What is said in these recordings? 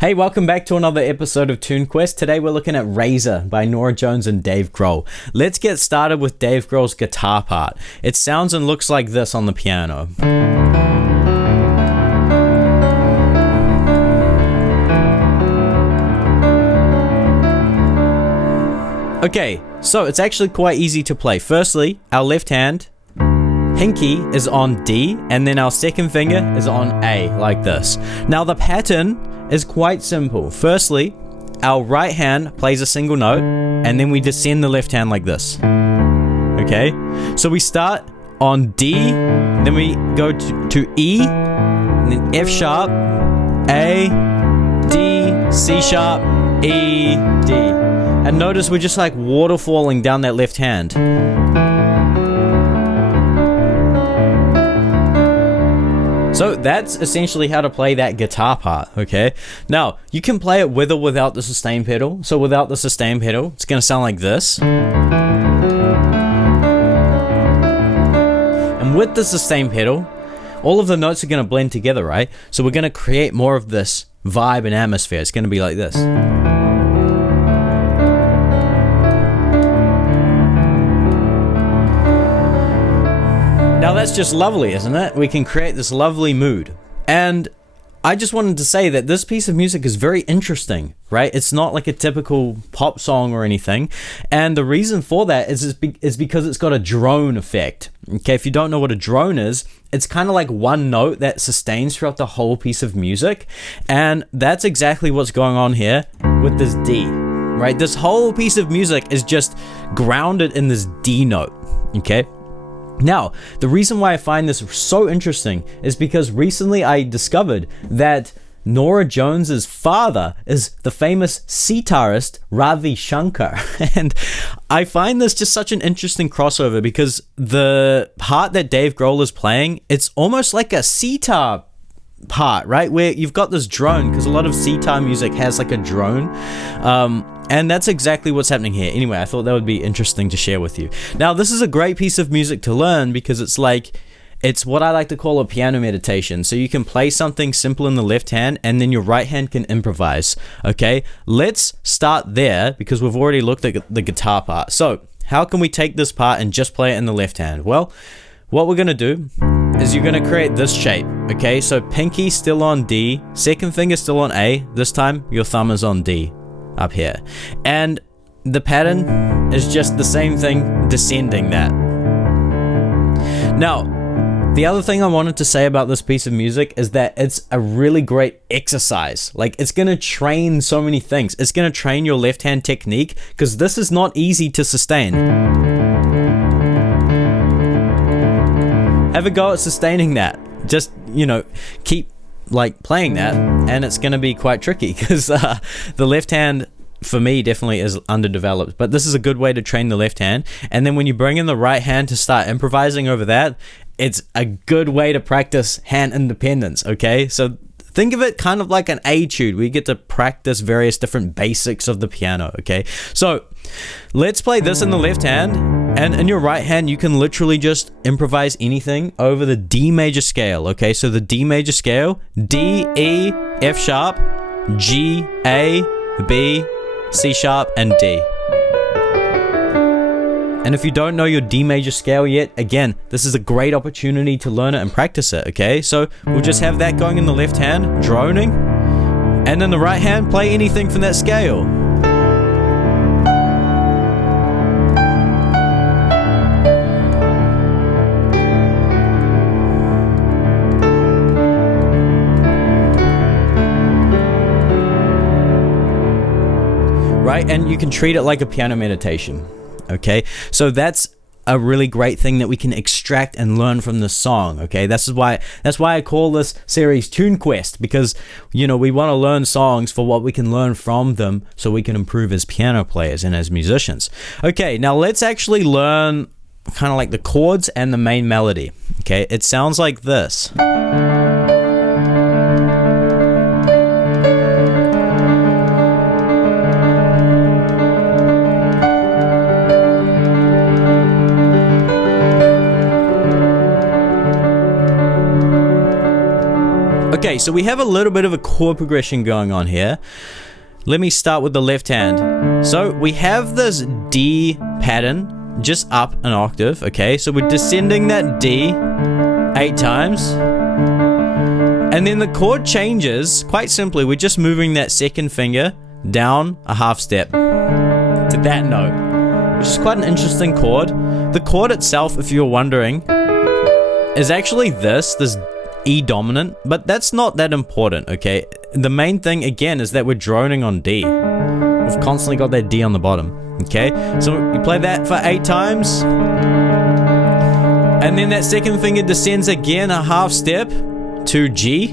Hey, welcome back to another episode of Tune Quest. Today we're looking at Razor by Norah Jones and Dave Grohl. Let's get started with Dave Grohl's guitar part. It sounds and looks like this on the piano. Okay, so it's actually quite easy to play. Firstly, our left hand, pinky, is on D, and then our second finger is on A, like this. Now the pattern is quite simple. Firstly, our right hand plays a single note, and then we descend the left hand like this. Okay, so we start on D, then we go to E, and then F sharp, A, D, C sharp, E, D. And notice we're just like waterfalling down that left hand. So that's essentially how to play that guitar part, okay? Now, you can play it with or without the sustain pedal. So without the sustain pedal, it's going to sound like this. And with the sustain pedal, all of the notes are going to blend together, right? So we're going to create more of this vibe and atmosphere. It's going to be like this. Now that's just lovely, isn't it? We can create this lovely mood. And I just wanted to say that this piece of music is very interesting, right? It's not like a typical pop song or anything. And the reason for that is because it's got a drone effect. Okay, if you don't know what a drone is, it's kind of like one note that sustains throughout the whole piece of music. And that's exactly what's going on here with this D, right? This whole piece of music is just grounded in this D note, okay? Now, the reason why I find this so interesting is because recently I discovered that Norah Jones's father is the famous sitarist Ravi Shankar. And I find this just such an interesting crossover because the part that Dave Grohl is playing, it's almost like a sitar part, right? Where you've got this drone, because a lot of sitar music has like a drone. And that's exactly what's happening here. Anyway, I thought that would be interesting to share with you. Now, this is a great piece of music to learn because it's what I like to call a piano meditation. So you can play something simple in the left hand and then your right hand can improvise. Okay, let's start there because we've already looked at the guitar part. So how can we take this part and just play it in the left hand? Well, what we're going to do is you're going to create this shape. Okay, so pinky still on D, second finger still on A. This time your thumb is on D. Up here, and the pattern is just the same thing, descending that. Now, the other thing I wanted to say about this piece of music is that it's a really great exercise. Like, it's going to train so many things. It's going to train your left hand technique because this is not easy to sustain. Have a go at sustaining that. Just, keep like playing that, and it's going to be quite tricky because the left hand for me definitely is underdeveloped, but this is a good way to train the left hand. And then when you bring in the right hand to start improvising over that, it's a good way to practice hand independence. Okay, so think of it kind of like an etude. We get to practice various different basics of the piano. Okay, so let's play this in the left hand, and in your right hand you can literally just improvise anything over the D major scale. Okay, so the D major scale: D, E, F sharp, G, A, B, C sharp, and D. And if you don't know your D major scale yet, again, this is a great opportunity to learn it and practice it. Okay, so we'll just have that going in the left hand, droning, and then the right hand, play anything from that scale. Right, and you can treat it like a piano meditation. Okay, so that's a really great thing that we can extract and learn from the song. Okay, that's why I call this series Tune Quest, because we want to learn songs for what we can learn from them so we can improve as piano players and as musicians. Okay, now let's actually learn kind of like the chords and the main melody. Okay, it sounds like this. Okay, Okay, so we have a little bit of a chord progression going on here. Let me start with the left hand. So we have this D pattern just up an octave, okay? So we're descending that D 8 times. And then the chord changes, quite simply, we're just moving that second finger down a half step to that note, which is quite an interesting chord. The chord itself, if you're wondering, is actually this E dominant, but that's not that important, okay? The main thing, again, is that we're droning on D. We've constantly got that D on the bottom, okay? So you play that for 8 times, and then that second finger descends again a half step to G.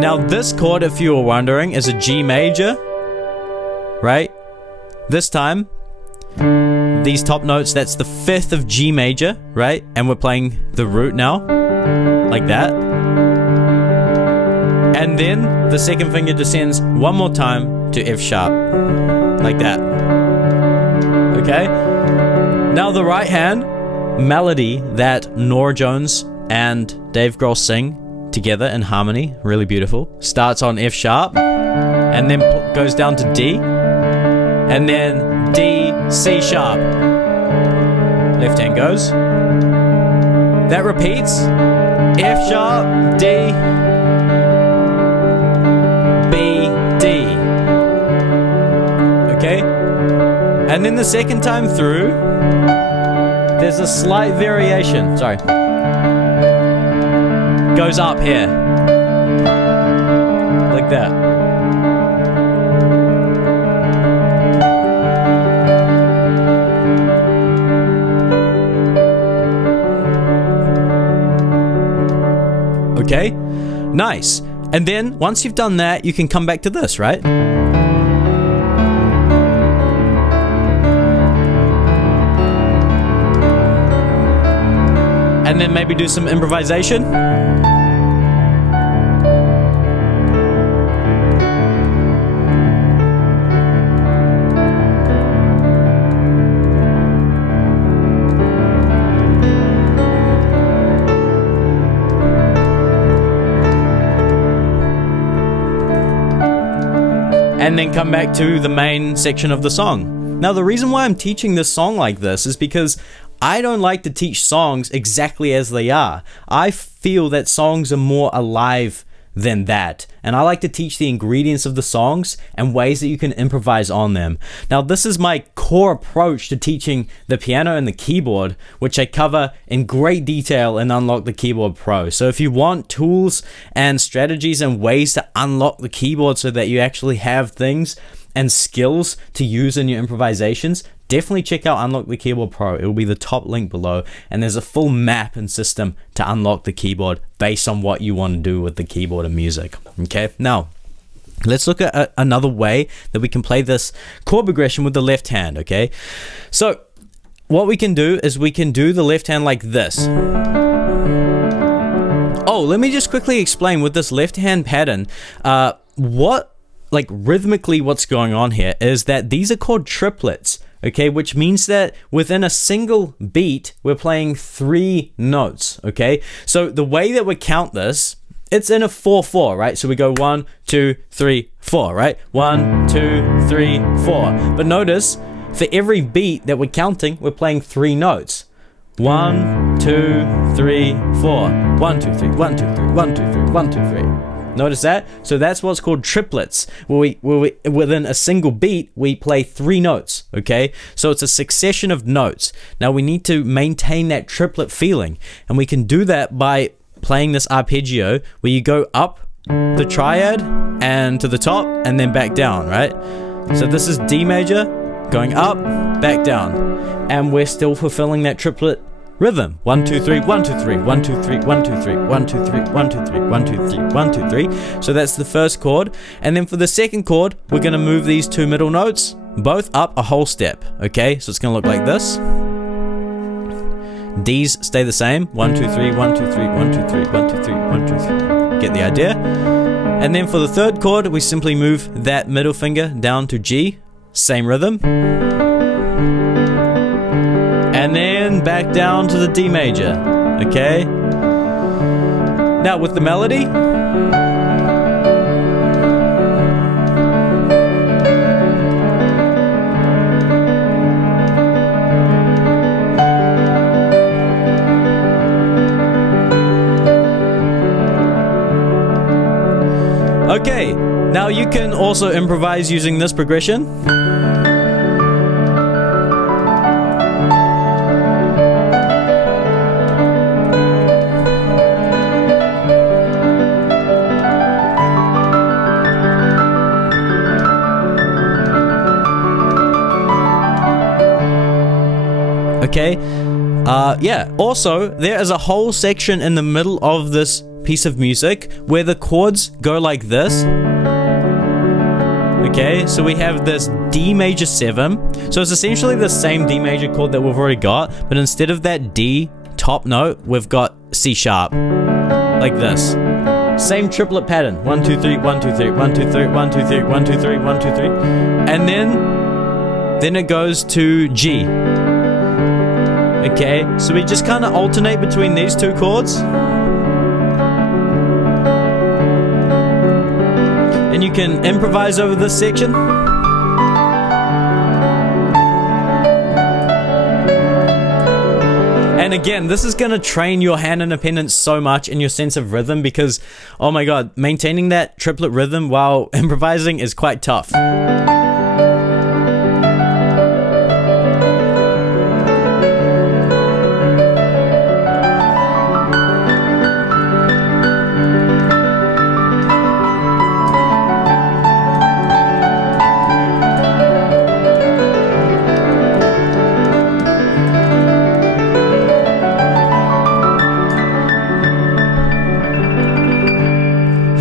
Now this chord, if you were wondering, is a G major, right? This time, these top notes, that's the 5th of G major, right? And we're playing the root now, like that. And then the second finger descends one more time to F sharp, like that. Okay? Now the right hand melody that Norah Jones and Dave Grohl sing together in harmony, really beautiful, starts on F sharp and then goes down to D and then D, C sharp. Left hand goes. That repeats. F sharp, D, B, D. Okay? And then the second time through, there's a slight variation. Sorry. Goes up here. Like that. Okay, nice. And then once you've done that, you can come back to this, right? And then maybe do some improvisation. And then come back to the main section of the song. Now, the reason why I'm teaching this song like this is because I don't like to teach songs exactly as they are. I feel that songs are more alive than that. And I like to teach the ingredients of the songs and ways that you can improvise on them. Now, this is my core approach to teaching the piano and the keyboard, which I cover in great detail in Unlock the Keyboard Pro. So if you want tools and strategies and ways to unlock the keyboard so that you actually have things and skills to use in your improvisations, definitely check out Unlock the Keyboard Pro. It will be the top link below, and there's a full map and system to unlock the keyboard based on what you want to do with the keyboard and music. Okay, now let's look at another way that we can play this chord progression with the left hand. Okay, so what we can do is we can do the left hand like this. Oh, let me just quickly explain with this left hand pattern, rhythmically what's going on here is that these are called triplets. Okay, which means that within a single beat, we're playing 3 notes, okay? So the way that we count this, it's in a 4/4, right? So we go 1, 2, 3, 4, right? 1, 2, 3, 4. But notice, for every beat that we're counting, we're playing 3 notes. 1, 2, 3, 4. 1, 2, 3, 1, 2, 3, 1, 2, 3, 1, 2, 3. Notice that? So that's what's called triplets, where we within a single beat, we play 3 notes, okay? So it's a succession of notes. Now we need to maintain that triplet feeling, and we can do that by playing this arpeggio, where you go up the triad and to the top, and then back down, right? So this is D major, going up, back down, and we're still fulfilling that triplet rhythm. 1, 2, 3, 1, 2, 3, 1, 2, 3, 1, 2, 3, 1, 2, 3, 1, 2, 3, 1, 2, 3, 1, 2, 3. So that's the first chord. And then for the second chord, we're going to move these 2 middle notes both up a whole step. Okay, so it's going to look like this. D's stay the same. 1, 2, 3, 1, 2, 3, 1, 2, 3, 1, 2, 3, 1, 2, 3. Get the idea? And then for the third chord, we simply move that middle finger down to G. Same rhythm. And then back down to the D major, okay? Now with the melody. Okay, now you can also improvise using this progression. Okay, yeah, also there is a whole section in the middle of this piece of music where the chords go like this. Okay, so we have this D major 7, so it's essentially the same D major chord that we've already got, but instead of that D top note, we've got C sharp, like this. Same triplet pattern, 1 2 3 1 2 3 1 2 3 1 2 3 1 2 3 1 2 3, and then it goes to G. Okay, so we just kind of alternate between these two chords. And you can improvise over this section. And again, this is going to train your hand independence so much and your sense of rhythm because, oh my god, maintaining that triplet rhythm while improvising is quite tough.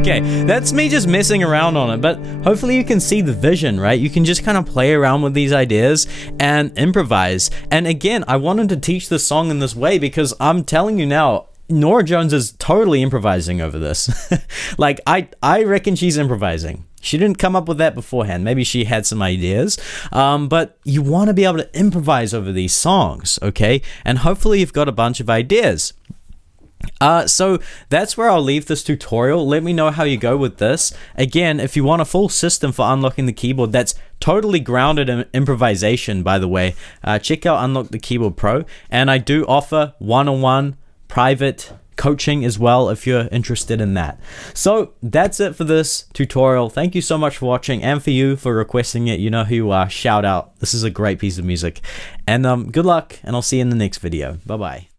Okay, that's me just messing around on it, but hopefully you can see the vision, right? You can just kind of play around with these ideas and improvise. And again, I wanted to teach this song in this way because I'm telling you now, Norah Jones is totally improvising over this. Like, I reckon she's improvising. She didn't come up with that beforehand. Maybe she had some ideas, but you want to be able to improvise over these songs, okay? And hopefully you've got a bunch of ideas. So that's where I'll leave this tutorial. Let me know how you go with this. Again, if you want a full system for unlocking the keyboard that's totally grounded in improvisation, by the way, check out Unlock the Keyboard Pro. And I do offer one-on-one private coaching as well if you're interested in that. So that's it for this tutorial. Thank you so much for watching, and for you for requesting it. You know who you are. Shout out. This is a great piece of music. And good luck, and I'll see you in the next video. Bye-bye.